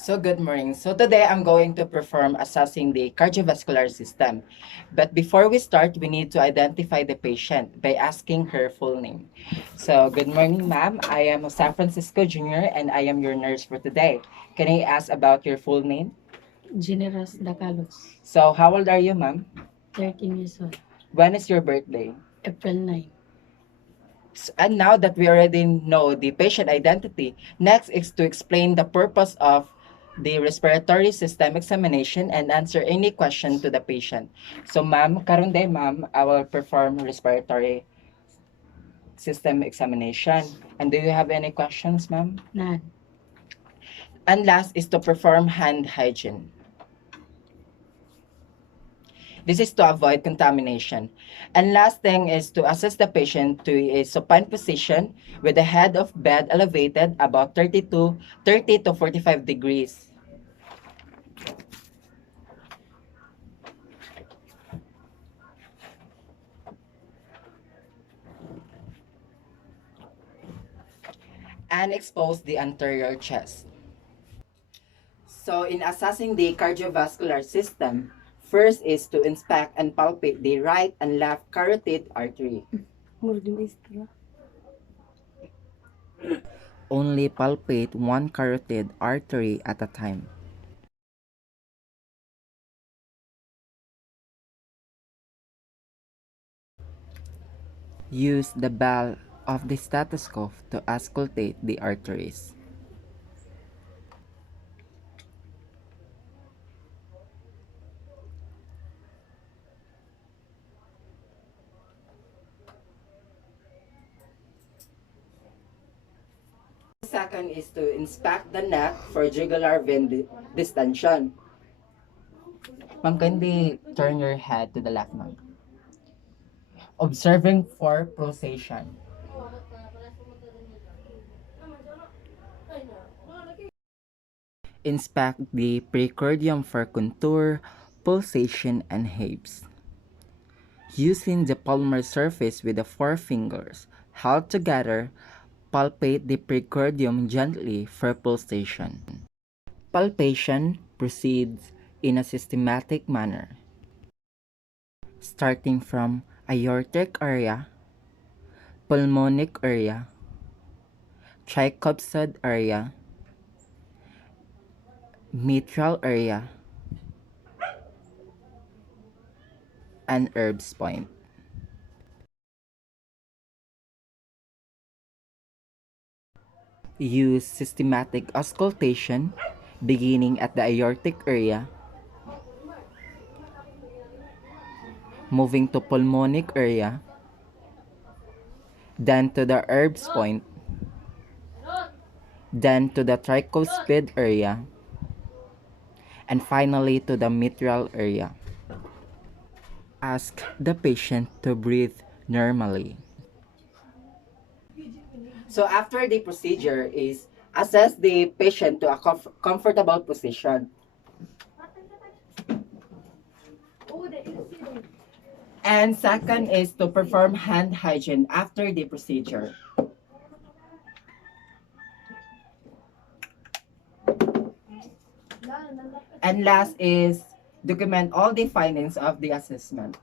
So good morning. So today I'm going to perform assessing the cardiovascular system. But before we start, we need to identify the patient by asking her full name. So good morning, ma'am. I am San Francisco Jr. and I am your nurse for today. Can I ask about your full name? Generous Dacalos, So how old are you, ma'am? 13 years old, When is your birthday? April 9. And now that we already know the patient identity, next is to explain the purpose of the respiratory system examination and answer any question to the patient. So ma'am, karon day ma'am, I will perform respiratory system examination. And do you have any questions, ma'am? None. And last is to perform hand hygiene. This is to avoid contamination. And last thing is to assess the patient to a supine position with the head of bed elevated about 30 to 45 degrees. And expose the anterior chest. So in assessing the cardiovascular system, first is to inspect and palpate the right and left carotid artery. Only palpate one carotid artery at a time. Use the bell of the stethoscope to auscultate the arteries. Second is to inspect the neck for jugular vein distension. Ma'am, kindly turn your head to the left, ma'am. Observing for pulsation. Inspect the precordium for contour, pulsation, and waves. Using the palmar surface with the four fingers held together, palpate the precordium gently for pulsation. Palpation proceeds in a systematic manner, starting from aortic area, pulmonic area, tricuspid area, mitral area, and Erb's point. Use systematic auscultation beginning at the aortic area, moving to pulmonic area, then to the Erb's point, then to the tricuspid area, and finally to the mitral area. Ask the patient to breathe normally. So after the procedure is assess the patient to a comfortable position. And second is to perform hand hygiene after the procedure. And last is document all the findings of the assessment.